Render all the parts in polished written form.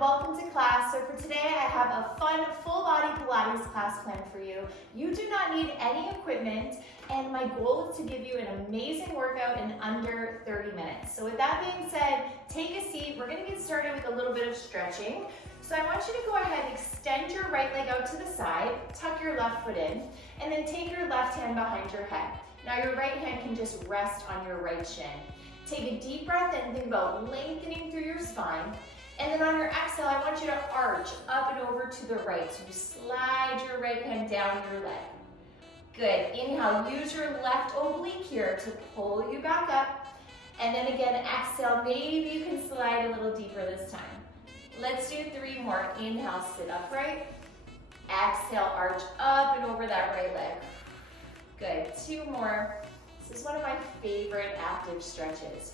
welcome to class. So for today I have a fun full body Pilates class planned for you. You do not need any equipment and my goal is to give you an amazing workout in under 30 minutes. So with that being said, take a seat. We're going to get started with a little bit of stretching. So I want you to go ahead and extend your right leg out to the side, tuck your left foot in, and then take your left hand behind your head. Now your right hand can just rest on your right shin. Take a deep breath and think about lengthening through your spine. And then on your exhale, I want you to arch up and over to the right. So you slide your right hand down your leg. Good. Inhale, use your left oblique here to pull you back up. And then again, exhale, maybe you can slide a little deeper this time. Let's do 3 more. Inhale, sit upright. Exhale, arch up and over that right leg. Good. 2 more. This is one of my favorite active stretches.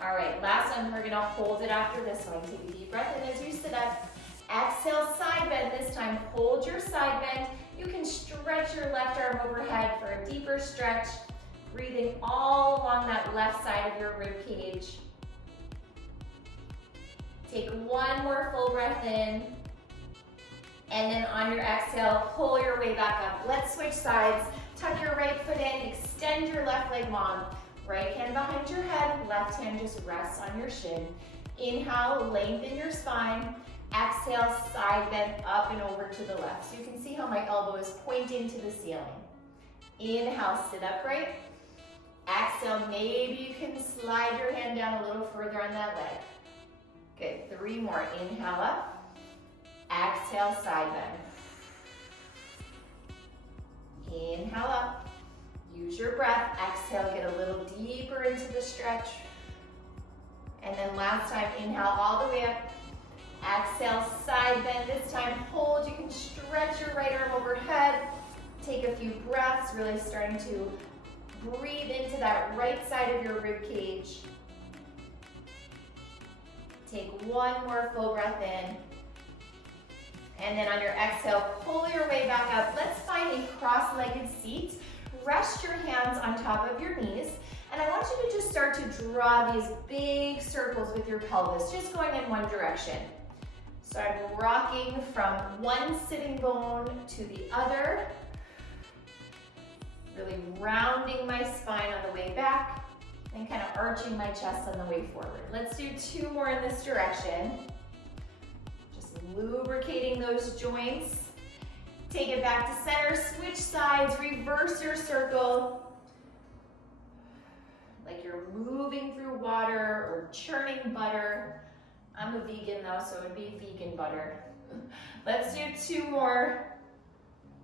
All right, last one, we're gonna hold it after this one. Take a deep breath in as you sit up. Exhale, side bend. This time, hold your side bend. You can stretch your left arm overhead for a deeper stretch. Breathing all along that left side of your rib cage. Take 1 more full breath in. And then on your exhale, pull your way back up. Let's switch sides. Tuck your right foot in, extend your left leg long. Right hand behind your head, left hand just rests on your shin. Inhale, lengthen your spine. Exhale, side bend up and over to the left. So you can see how my elbow is pointing to the ceiling. Inhale, sit upright. Exhale, maybe you can slide your hand down a little further on that leg. Good, 3 more. Inhale up. Exhale, side bend. Inhale up. Use your breath. Exhale, get a little deeper into the stretch. And then last time, inhale all the way up. Exhale, side bend. This time, hold. You can stretch your right arm overhead. Take a few breaths, really starting to breathe into that right side of your rib cage. Take 1 more full breath in. And then on your exhale, pull your way back up. Let's find a cross-legged seat. Rest your hands on top of your knees. And I want you to just start to draw these big circles with your pelvis, just going in one direction. So I'm rocking from one sitting bone to the other. Really rounding my spine on the way back and kind of arching my chest on the way forward. Let's do 2 more in this direction. Lubricating those joints. Take it back to center, switch sides, reverse your circle. Like you're moving through water or churning butter. I'm a vegan though, so it'd be vegan butter. Let's do 2 more.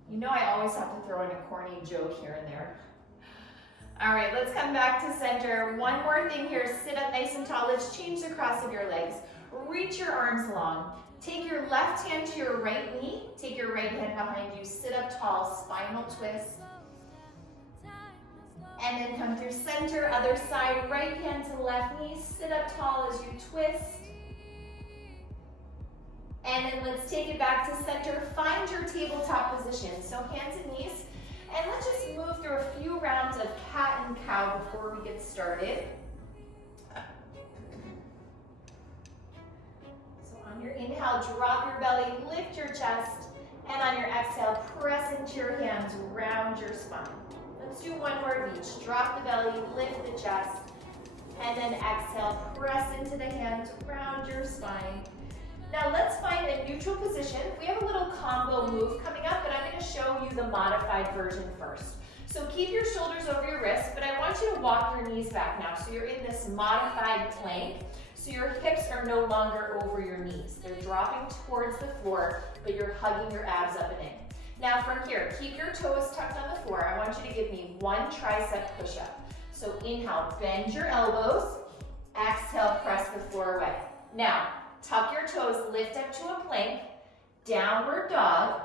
You know I always have to throw in a corny joke here and there. All right, let's come back to center. 1 more thing here, sit up nice and tall. Let's change the cross of your legs. Reach your arms long. Take your left hand to your right knee. Take your right hand behind you. Sit up tall, spinal twist. And then come through center, other side, right hand to left knee. Sit up tall as you twist. And then let's take it back to center. Find your tabletop position. So hands and knees. And let's just move through a few rounds of cat and cow before we get started. On your inhale, drop your belly, lift your chest, and on your exhale, press into your hands, round your spine. Let's do 1 more of each. Drop the belly, lift the chest, and then exhale, press into the hands, round your spine. Now let's find a neutral position. We have a little combo move coming up, but I'm going to show you the modified version first. So keep your shoulders over your wrists, but I want you to walk your knees back now. So you're in this modified plank. So your hips are no longer over your knees. They're dropping towards the floor, but you're hugging your abs up and in. Now from here, keep your toes tucked on the floor. I want you to give me 1 tricep push-up. So inhale, bend your elbows. Exhale, press the floor away. Now, tuck your toes, lift up to a plank, downward dog.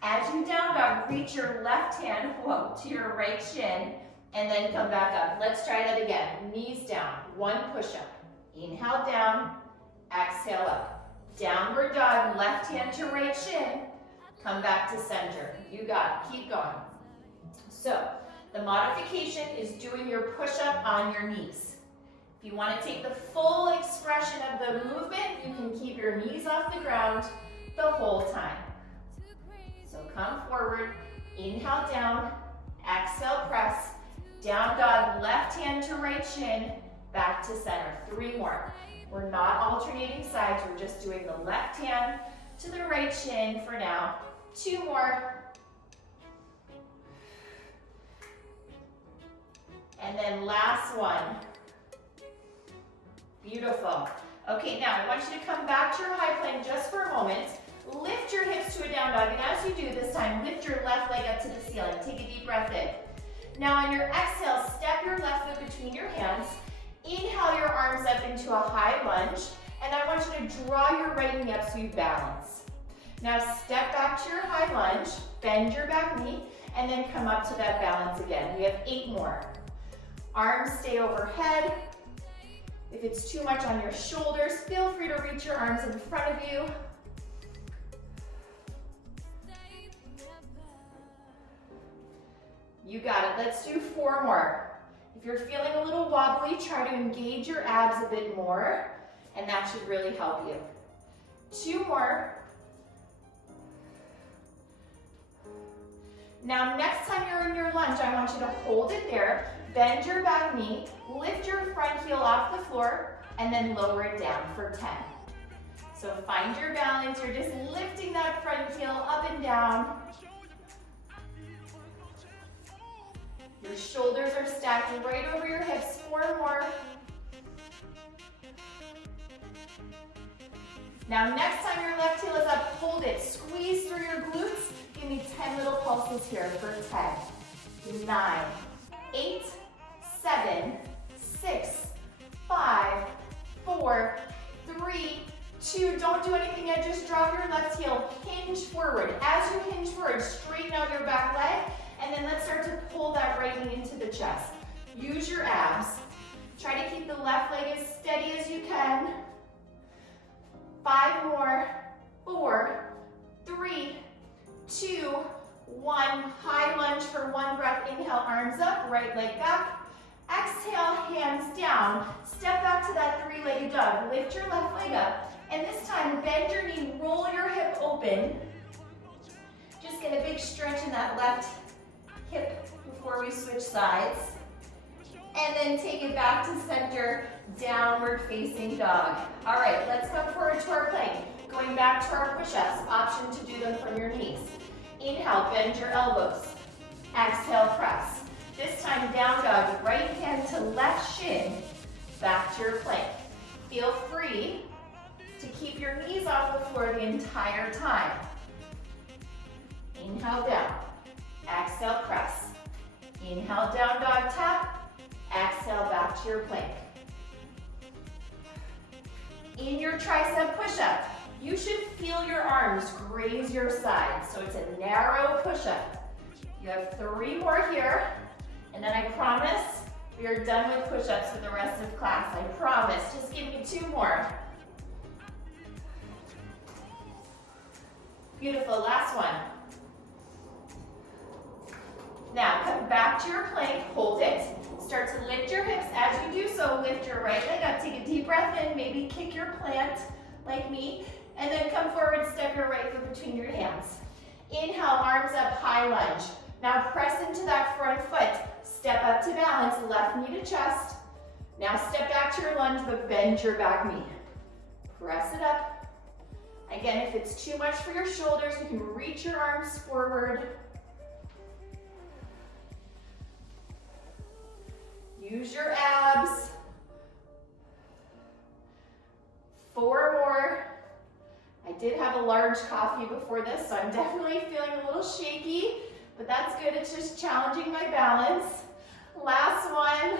As you down dog, reach your left hand, to your right shin, and then come back up. Let's try that again. Knees down, 1 push-up. Inhale down, exhale up. Downward dog, left hand to right shin. Come back to center. You got it. Keep going. So, the modification is doing your push-up on your knees. If you want to take the full expression of the movement, you can keep your knees off the ground the whole time. So come forward, inhale down, exhale press, down dog, left hand to right shin, back to center. 3 more. We're not alternating sides, we're just doing the left hand to the right shin for now. 2 more. And then last one. Beautiful. Okay, now I want you to come back to your high plank just for a moment. Lift your hips to a down dog, and as you do this time, lift your left leg up to the ceiling. Take a deep breath in. Now on your exhale, step your left foot between your hands. Inhale your arms up into a high lunge, and I want you to draw your right knee up so you balance. Now step back to your high lunge, bend your back knee, and then come up to that balance again. We have 8 more. Arms stay overhead. If it's too much on your shoulders, feel free to reach your arms in front of you. You got it. Let's do 4 more. If you're feeling a little wobbly, try to engage your abs a bit more, and that should really help you. 2 more. Now, next time you're in your lunge, I want you to hold it there, bend your back knee, lift your front heel off the floor, and then lower it down for 10. So find your balance. You're just lifting that front heel up and down. Your shoulders are stacked right over your hips. 4 more. Now, next time your left heel is up, hold it. Squeeze through your glutes. Give me 10 little pulses here for 10, 9, 8, 7, 6, 5, 4, 3, 2. Don't do anything yet. Just drop your left heel. Hinge forward. As you hinge forward, straighten out your back leg. And then let's start to pull that right knee into the chest. Use your abs. Try to keep the left leg as steady as you can. 5 more. 4, 3, 2, 1. High lunge for 1 breath. Inhale, arms up, right leg back. Exhale, hands down. Step back to that 3-legged dog. Lift your left leg up. And this time, bend your knee, roll your hip open. Just get a big stretch in that left hip before we switch sides. And then take it back to center, downward facing dog. All right, let's come forward to our plank. Going back to our push-ups, option to do them from your knees. Inhale, bend your elbows. Exhale, press. This time, down dog, right hand to left shin, back to your plank. Feel free to keep your knees off the floor the entire time. Inhale, down. Exhale, press. Inhale, down dog, tap. Exhale, back to your plank. In your tricep push-up, you should feel your arms graze your sides. So it's a narrow push-up. You have 3 more here, and then I promise we are done with push-ups for the rest of class. I promise. Just give me 2 more. Beautiful, last one. Now, come back to your plank, hold it. Start to lift your hips. As you do so, lift your right leg up. Take a deep breath in, maybe kick your plant like me, and then come forward, step your right foot between your hands. Inhale, arms up, high lunge. Now press into that front foot. Step up to balance, left knee to chest. Now step back to your lunge, but bend your back knee. Press it up. Again, if it's too much for your shoulders, you can reach your arms forward. Use your abs. 4 more. I did have a large coffee before this, so I'm definitely feeling a little shaky, but that's good. It's just challenging my balance. Last one.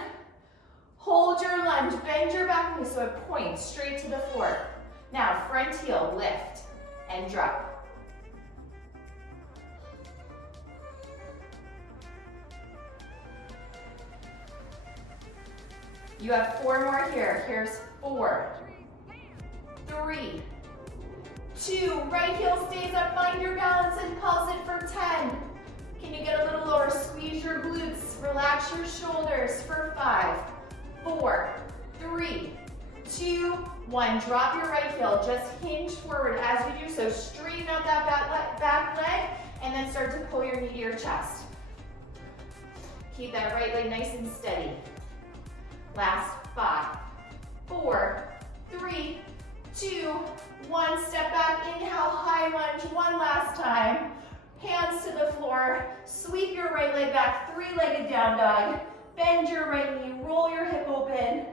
Hold your lunge. Bend your back knee so it points straight to the floor. Now, front heel, lift and drop. You have 4 more here. Here's 4, 3, 2. Right heel stays up. Find your balance and pulse it for 10. Can you get a little lower? Squeeze your glutes. Relax your shoulders for 5, 4, 3, 2, 1, drop your right heel, just hinge forward as you do so. Straighten out that back leg, and then start to pull your knee to your chest. Keep that right leg nice and steady. Last 5, 4, 3, 2, 1. Step back, inhale, high lunge, one last time. Hands to the floor, sweep your right leg back, 3-legged down dog. Bend your right knee, roll your hip open.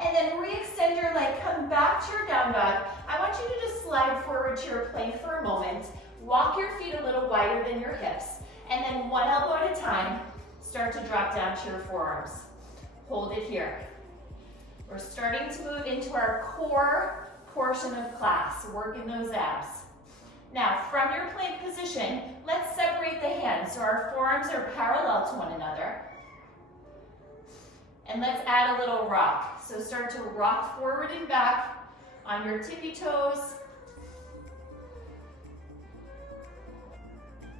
And then re-extend your leg, come back to your down dog. I want you to just slide forward to your plank for a moment. Walk your feet a little wider than your hips. And then one elbow at a time, start to drop down to your forearms. Hold it here. We're starting to move into our core portion of class, working those abs. Now, from your plank position, let's separate the hands so our forearms are parallel to one another. And let's add a little rock. So start to rock forward and back on your tippy toes.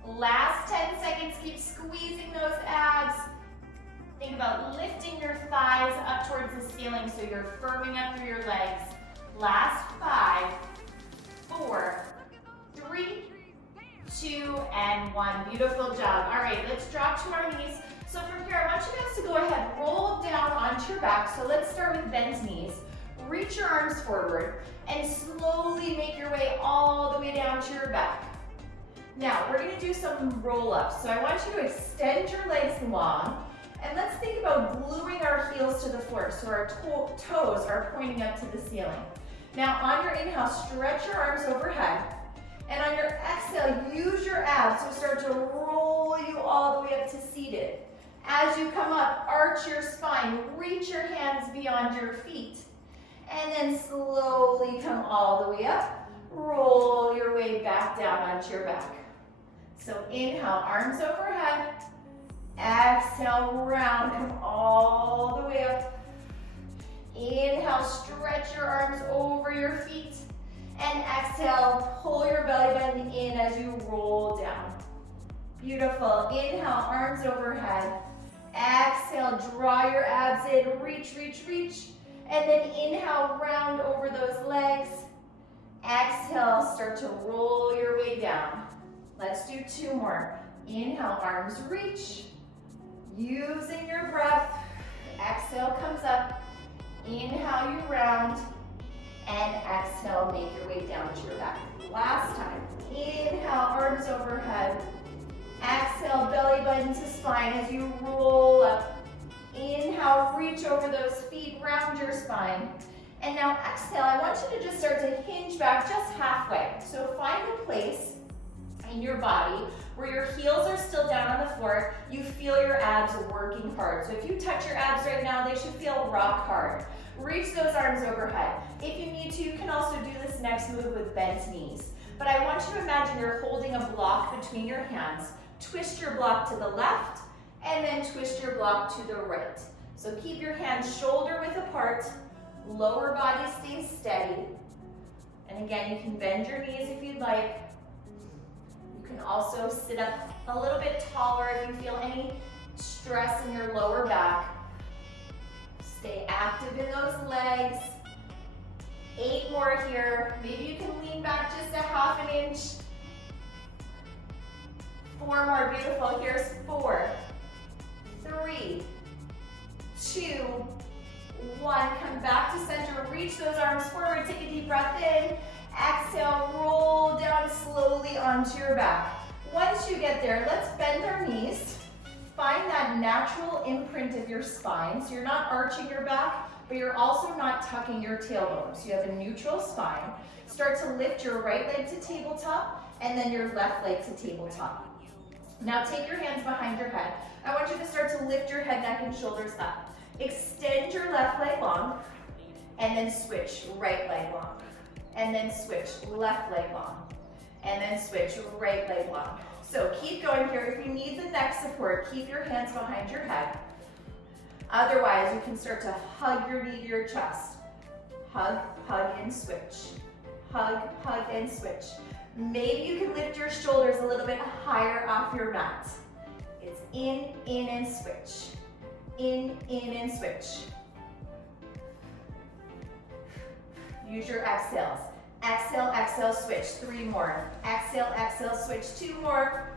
Last 10 seconds, keep squeezing those abs. Think about lifting your thighs up towards the ceiling so you're firming up through your legs. Last 5, 4, 3, 2, and 1. Beautiful job. All right, let's drop to our knees. So from here, I want you guys to go ahead, roll down onto your back. So let's start with bent knees. Reach your arms forward and slowly make your way all the way down to your back. Now, we're gonna do some roll-ups. So I want you to extend your legs long, and let's think about gluing our heels to the floor so our toes are pointing up to the ceiling. Now, on your inhale, stretch your arms overhead, and on your exhale, use your abs to start to roll you all the way up to seated. As you come up, arch your spine, reach your hands beyond your feet, and then slowly come all the way up. Roll your way back down onto your back. So inhale, arms overhead. Exhale, round, come all the way up. Inhale, stretch your arms over your feet. And exhale, pull your belly button in as you roll down. Beautiful. Inhale, arms overhead. Exhale, draw your abs in, reach, reach, reach. And then inhale, round over those legs. Exhale, start to roll your way down. Let's do 2 more. Inhale, arms reach. Using your breath. Exhale comes up. Inhale, you round. And exhale, make your way down to your back. Last time. Inhale, arms overhead. Exhale, belly button to spine as you roll up. Inhale, reach over those feet, round your spine. And now exhale, I want you to just start to hinge back just halfway. So find a place in your body where your heels are still down on the floor. You feel your abs working hard. So if you touch your abs right now, they should feel rock hard. Reach those arms overhead. If you need to, you can also do this next move with bent knees. But I want you to imagine you're holding a block between your hands. Twist your block to the left, and then twist your block to the right. So keep your hands shoulder width apart, lower body stays steady. And again, you can bend your knees if you'd like. You can also sit up a little bit taller if you feel any stress in your lower back. Stay active in those legs. 8 more here. Maybe you can lean back just a half an inch. 4 more, beautiful. Here's 4, 3, 2, 1. Come back to center, reach those arms forward, take a deep breath in. Exhale, roll down slowly onto your back. Once you get there, let's bend our knees. Find that natural imprint of your spine. So you're not arching your back, but you're also not tucking your tailbone. So you have a neutral spine. Start to lift your right leg to tabletop, and then your left leg to tabletop. Now take your hands behind your head. I want you to start to lift your head, neck, and shoulders up. Extend your left leg long, and then switch right leg long. And then switch left leg long. And then switch right leg long. So keep going here. If you need the neck support, keep your hands behind your head. Otherwise, you can start to hug your knee to your chest. Hug, hug, and switch. Hug, hug, and switch. Maybe you can lift your shoulders a little bit higher off your mat. It's in, and switch. in, and switch. Use your exhales. Exhale, exhale, switch. 3 more. Exhale, exhale, switch. 2 more.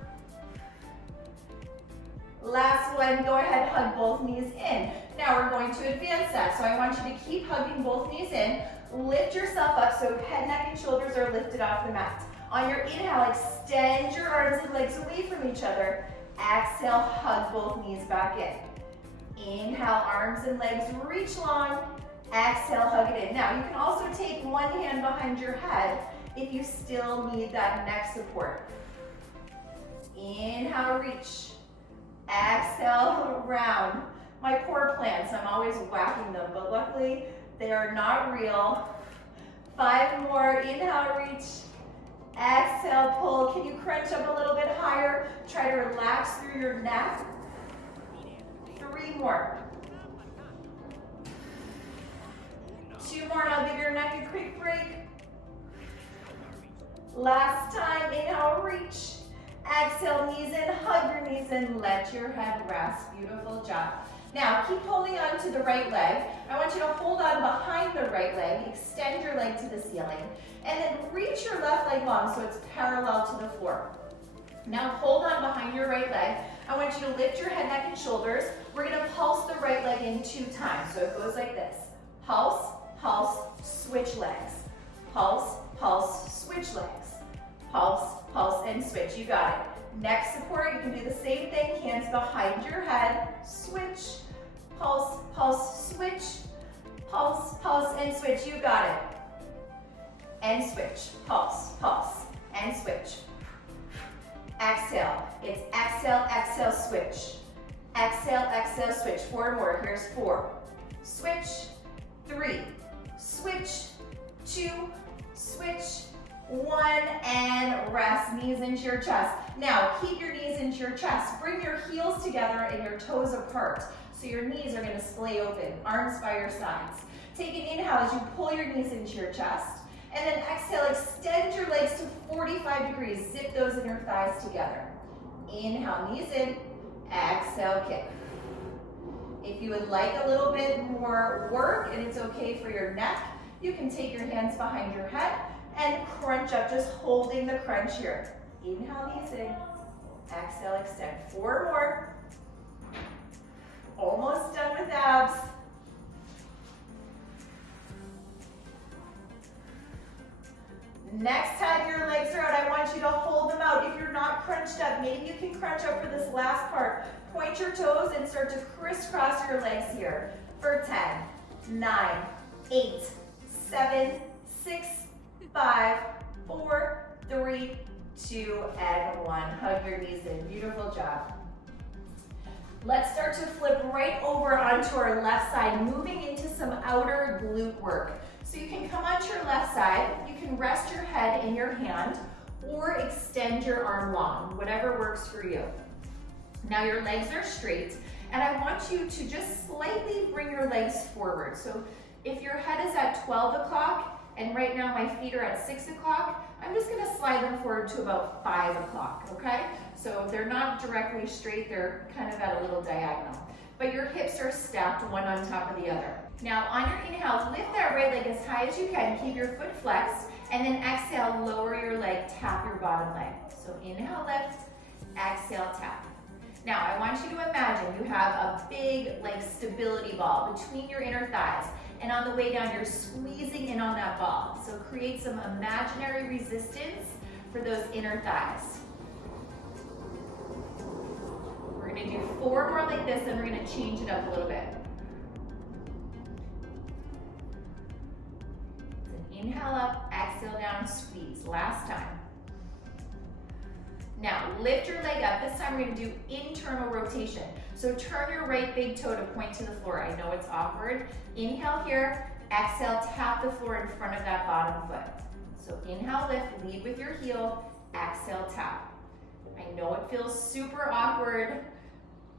Last one, go ahead, hug both knees in. Now we're going to advance that. So I want you to keep hugging both knees in. Lift yourself up so head, neck, and shoulders are lifted off the mat. On your inhale, extend your arms and legs away from each other. Exhale, hug both knees back in. Inhale, arms and legs reach long. Exhale, hug it in. Now, you can also take one hand behind your head if you still need that neck support. Inhale, reach. Exhale, round. My poor plants, I'm always whacking them, but luckily they are not real. 5 more. Inhale, reach. Exhale, pull. Can you crunch up a little bit higher? Try to relax through your neck. 3 more. 2 more, and I'll give your neck a quick break. Last time, inhale, reach. Exhale, knees in, hug your knees in, let your head rest. Beautiful job. Now, keep holding on to the right leg. I want you to hold on behind the right leg, extend your leg to the ceiling, and then reach your left leg long so it's parallel to the floor. Now, hold on behind your right leg. I want you to lift your head, neck, and shoulders. We're gonna pulse the right leg in 2 times, so it goes like this. Pulse, pulse, switch legs. Pulse, pulse, switch legs. Pulse, pulse, and switch. You got it. Neck support, you can do the same thing. Hands behind your head. Switch. Pulse, pulse, switch. Pulse, pulse, and switch. You got it. And switch. Pulse, pulse, and switch. Exhale. It's exhale, exhale, switch. Exhale, exhale, switch. 4 more. Here's 4. Switch. 3. Switch. 2. Switch. 1, and rest. Knees into your chest. Now, keep your knees into your chest. Bring your heels together and your toes apart. So your knees are gonna splay open, arms by your sides. Take an inhale as you pull your knees into your chest. And then exhale, extend your legs to 45 degrees. Zip those inner thighs together. Inhale, knees in. Exhale, kick. If you would like a little bit more work and it's okay for your neck, you can take your hands behind your head and crunch up, just holding the crunch here. Inhale, knees in. Exhale, extend. 4 more. Almost done with abs. Next time your legs are out, I want you to hold them out. If you're not crunched up, maybe you can crunch up for this last part. Point your toes and start to crisscross your legs here for 10, 9, 8, 7, 6, 5, 4, 3, 2, and 1. Hug your knees in. Beautiful job. Let's start to flip right over onto our left side, moving into some outer glute work. So you can come onto your left side, you can rest your head in your hand, or extend your arm long, whatever works for you. Now your legs are straight, and I want you to just slightly bring your legs forward. So if your head is at 12 o'clock, and right now my feet are at 6 o'clock, I'm just gonna slide them forward to about 5 o'clock, okay? So they're not directly straight, they're kind of at a little diagonal. But your hips are stacked one on top of the other. Now on your inhale, lift that right leg as high as you can, keep your foot flexed, and then exhale, lower your leg, tap your bottom leg. So inhale, lift, exhale, tap. Now I want you to imagine you have a big like stability ball between your inner thighs, and on the way down you're squeezing in on that ball. So create some imaginary resistance for those inner thighs. We're gonna do 4 more like this, and we're gonna change it up a little bit. So inhale up, exhale down, squeeze. Last time. Now lift your leg up. This time we're gonna do internal rotation. So turn your right big toe to point to the floor. I know it's awkward. Inhale here, exhale, tap the floor in front of that bottom foot. So inhale, lift, lead with your heel, exhale, tap. I know it feels super awkward.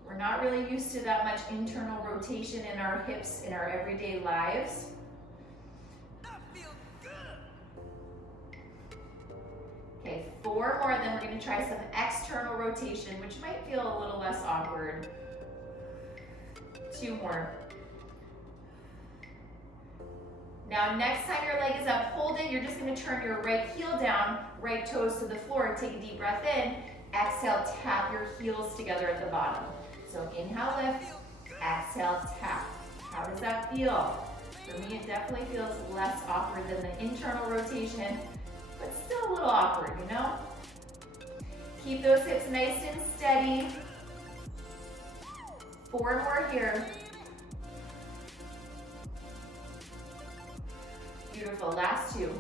We're not really used to that much internal rotation in our hips in our everyday lives. Okay, 4 more, then we're gonna try some external rotation, which might feel a little less awkward. 2 more. Now next time your leg is up, hold it. You're just gonna turn your right heel down, right toes to the floor. Take a deep breath in. Exhale, tap your heels together at the bottom. So inhale, lift. Exhale, tap. How does that feel? For me, it definitely feels less awkward than the internal rotation, but still a little awkward, you know? Keep those hips nice and steady. 4 more here. Beautiful, last 2.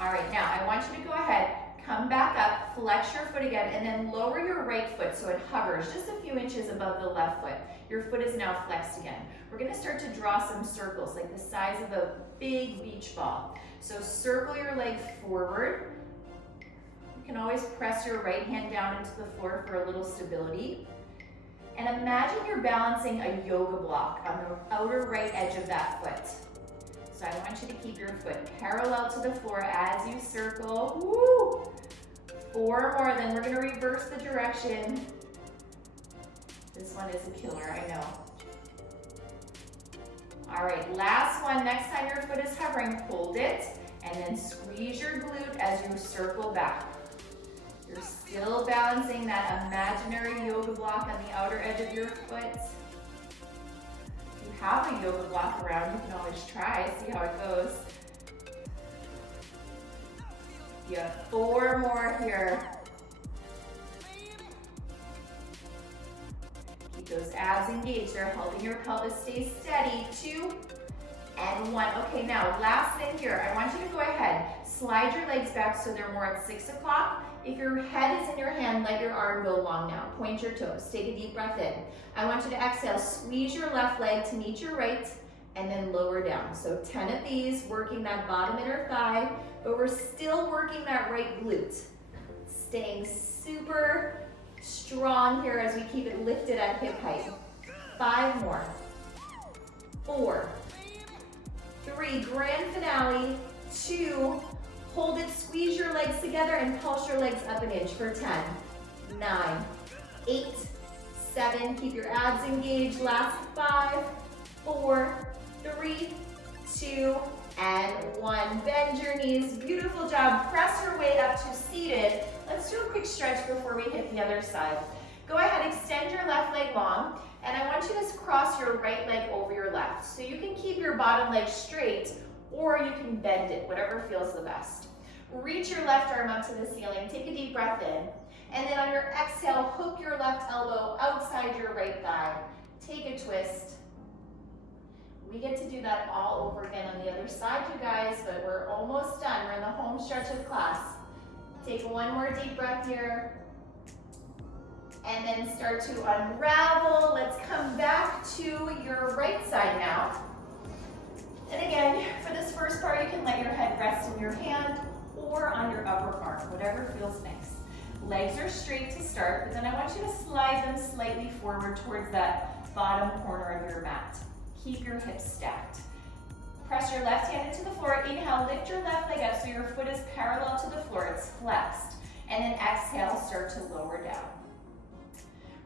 All right, now I want you to go ahead, come back up, flex your foot again, and then lower your right foot so it hovers just a few inches above the left foot. Your foot is now flexed again. We're gonna start to draw some circles, like the size of a big beach ball. So circle your leg forward. You can always press your right hand down into the floor for a little stability. And imagine you're balancing a yoga block on the outer right edge of that foot. So I want you to keep your foot parallel to the floor as you circle. Woo! 4 more, then we're gonna reverse the direction. This one is a killer, I know. All right, last one. Next time your foot is hovering, hold it, and then squeeze your glute as you circle back. You're still balancing that imaginary yoga block on the outer edge of your foot. If you have a yoga block around, you can always try, see how it goes. You have 4 more here. Keep those abs engaged. They're helping your pelvis stay steady. 2 and 1. Okay, now last thing here. I want you to go ahead, slide your legs back so they're more at 6 o'clock. If your head is in your hand, let your arm go long now. Point your toes. Take a deep breath in. I want you to exhale. Squeeze your left leg to meet your right and then lower down. So 10 of these, working that bottom inner thigh, but we're still working that right glute. Staying super strong here as we keep it lifted at hip height. 5 more. 4, 3, grand finale, 2, hold it, squeeze your legs together and pulse your legs up an inch for 10, 9, 8, 7, keep your abs engaged, last 5, 4, 3, 2, and 1. Bend your knees, beautiful job. Press your way up to seated. Let's do a quick stretch before we hit the other side. Go ahead, extend your left leg long, and I want you to cross your right leg over your left. So you can keep your bottom leg straight, or you can bend it, whatever feels the best. Reach your left arm up to the ceiling, take a deep breath in, and then on your exhale, hook your left elbow outside your right thigh. Take a twist. We get to do that all over again on the other side, you guys, but we're almost done. We're in the home stretch of class. Take 1 more deep breath here. And then start to unravel. Let's come back to your right side now. And again, for this first part, you can let your head rest in your hand or on your upper arm, whatever feels nice. Legs are straight to start, but then I want you to slide them slightly forward towards that bottom corner of your mat. Keep your hips stacked. Press your left hand into the floor. Inhale, lift your left leg up so your foot is parallel to the floor. It's flexed. And then exhale, start to lower down.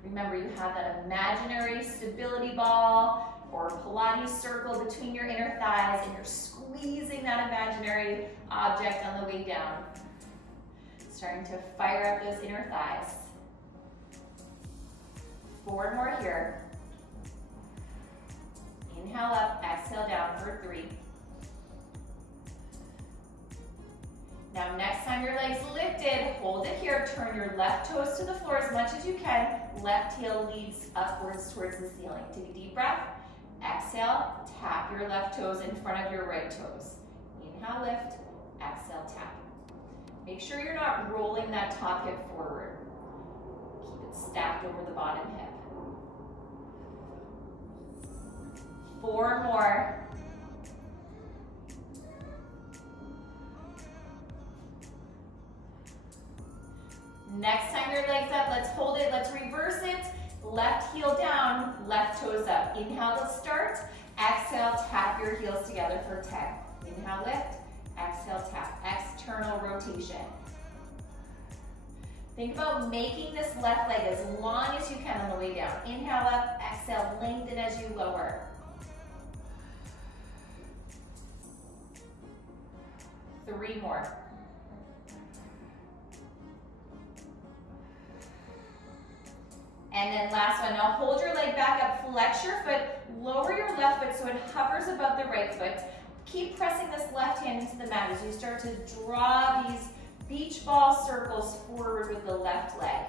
Remember, you have that imaginary stability ball or Pilates circle between your inner thighs, and you're squeezing that imaginary object on the way down. Starting to fire up those inner thighs. 4 more here. Inhale up, exhale down for 3. Now next time your leg's lifted, hold it here, turn your left toes to the floor as much as you can. Left heel leads upwards towards the ceiling. Take a deep breath, exhale, tap your left toes in front of your right toes. Inhale, lift, exhale, tap. Make sure you're not rolling that top hip forward. Keep it stacked over the bottom hip. 4 more. Next time your leg's up, let's hold it, let's reverse it. Left heel down, left toes up. Inhale to start, exhale, tap your heels together for 10. Inhale, lift, exhale, tap, external rotation. Think about making this left leg as long as you can on the way down. Inhale up, exhale, lengthen as you lower. 3 more. And then last one. Now hold your leg back up, flex your foot, lower your left foot so it hovers above the right foot. Keep pressing this left hand into the mat as you start to draw these beach ball circles forward with the left leg.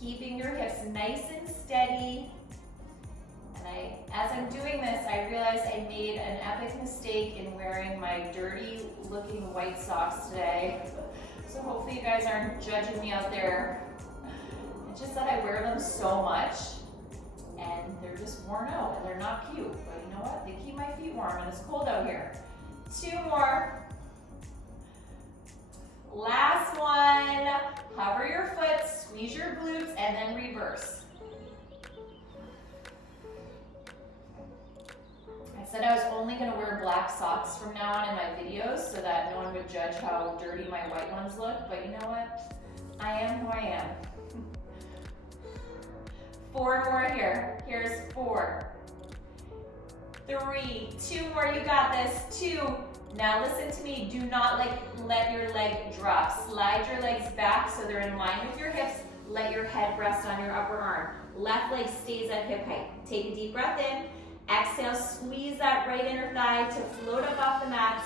Keeping your hips nice and steady. And as I'm doing this, I realized I made an epic mistake in wearing my dirty looking white socks today. So hopefully you guys aren't judging me out there. It's just that I wear them so much and they're just worn out and they're not cute. But you know what? They keep my feet warm and it's cold out here. 2 more. Last one. Hover your foot, squeeze your glutes, and then reverse. I said I was only going to wear black socks from now on in my videos so that no one would judge how dirty my white ones look, but you know what? I am who I am. 4 more here. Here's 4, 3, 2 more, you got this, 2. Now listen to me, do not let your leg drop. Slide your legs back so they're in line with your hips. Let your head rest on your upper arm. Left leg stays at hip height. Take a deep breath in. Exhale, squeeze that right inner thigh to float up off the mat.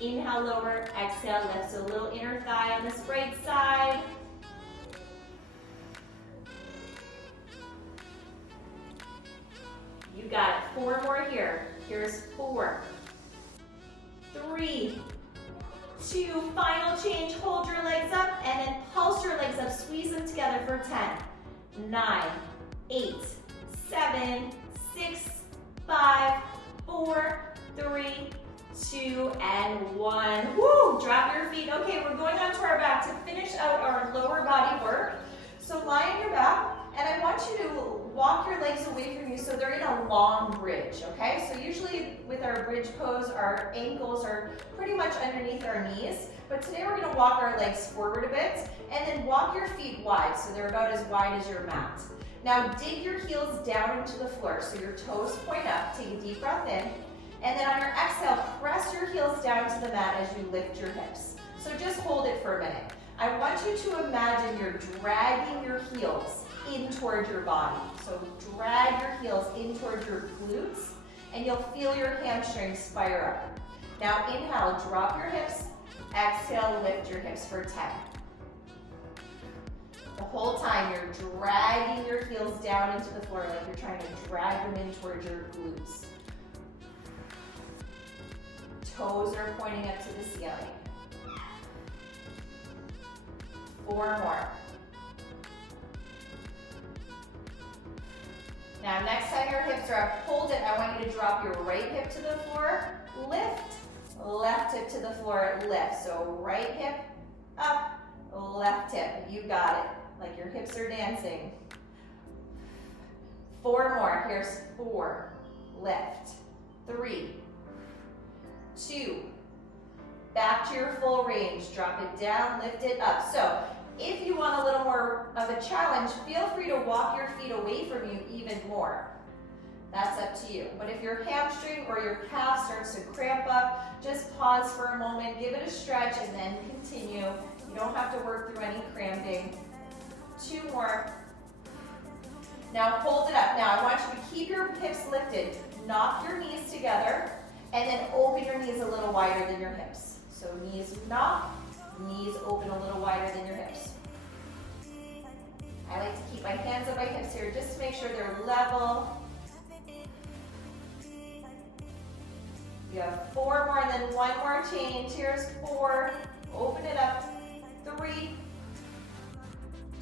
Inhale, lower, exhale, lift. So a little inner thigh on this right side. You got it. 4 more here. Here's 4, 3, 2, final change. Hold your legs up and then pulse your legs up. Squeeze them together for 10, 9, 8, 7, 6, 5, 4, 3, 2, and 1. Woo! Drop your feet. Okay, we're going onto our back to finish out our lower body work. So lie on your back, and I want you to walk your legs away from you so they're in a long bridge, okay? So usually with our bridge pose, our ankles are pretty much underneath our knees, but today we're gonna walk our legs forward a bit, and then walk your feet wide, so they're about as wide as your mat. Now dig your heels down into the floor, so your toes point up. Take a deep breath in, and then on your exhale, press your heels down to the mat as you lift your hips. So just hold it for a minute. I want you to imagine you're dragging your heels in towards your body. So drag your heels in towards your glutes, and you'll feel your hamstrings fire up. Now inhale, drop your hips. Exhale, lift your hips for 10. The whole time you're dragging your heels down into the floor like you're trying to drag them in towards your glutes. Toes are pointing up to the ceiling. 4 more. Now next time your hips are up, hold it. I want you to drop your right hip to the floor, lift, left hip to the floor, lift. So right hip up, left hip. You got it. Like your hips are dancing. 4 more. Here's 4, lift, 3, 2, back to your full range. Drop it down, lift it up. So if you want a little more of a challenge, feel free to walk your feet away from you even more. That's up to you. But if your hamstring or your calf starts to cramp up, just pause for a moment, give it a stretch, and then continue. You don't have to work through any cramping. 2 more. Now hold it up. Now I want you to keep your hips lifted. Knock your knees together, and then open your knees a little wider than your hips. So knees knock, knees open a little wider than your hips. I like to keep my hands on my hips here just to make sure they're level. You have 4 more, and then 1 more change. Here's 4, open it up, 3,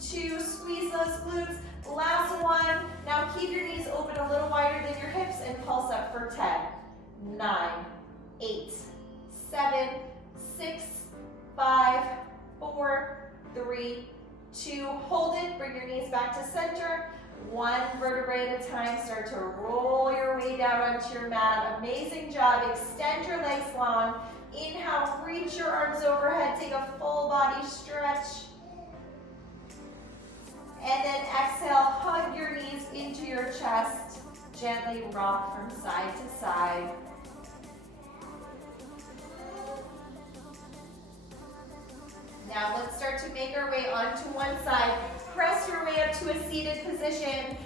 2, squeeze those glutes. Last one. Now keep your knees open a little wider than your hips and pulse up for 10, 9, 8, 7, 6, 5, 4, 3, 2. Hold it. Bring your knees back to center. 1 vertebrae at a time. Start to roll your way down onto your mat. Amazing job. Extend your legs long. Inhale, reach your arms overhead, take a full body stretch. And then exhale, hug your knees into your chest. Gently rock from side to side. Now let's start to make our way onto one side. Press your way up to a seated position.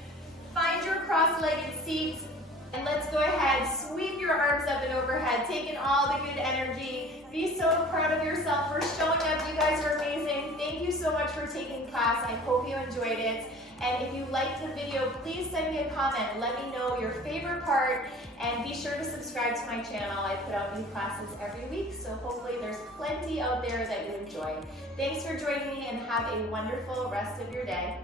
Find your cross-legged seat. And let's go ahead, sweep your arms up and overhead. Take in all the good energy. Be so proud of yourself for showing up. You guys are amazing. Thank you so much for taking class. I hope you enjoyed it. And if you liked the video, please send me a comment. Let me know your favorite part. And be sure to subscribe to my channel. I put out new classes every week, so hopefully there's plenty out there that you enjoy. Thanks for joining me and have a wonderful rest of your day.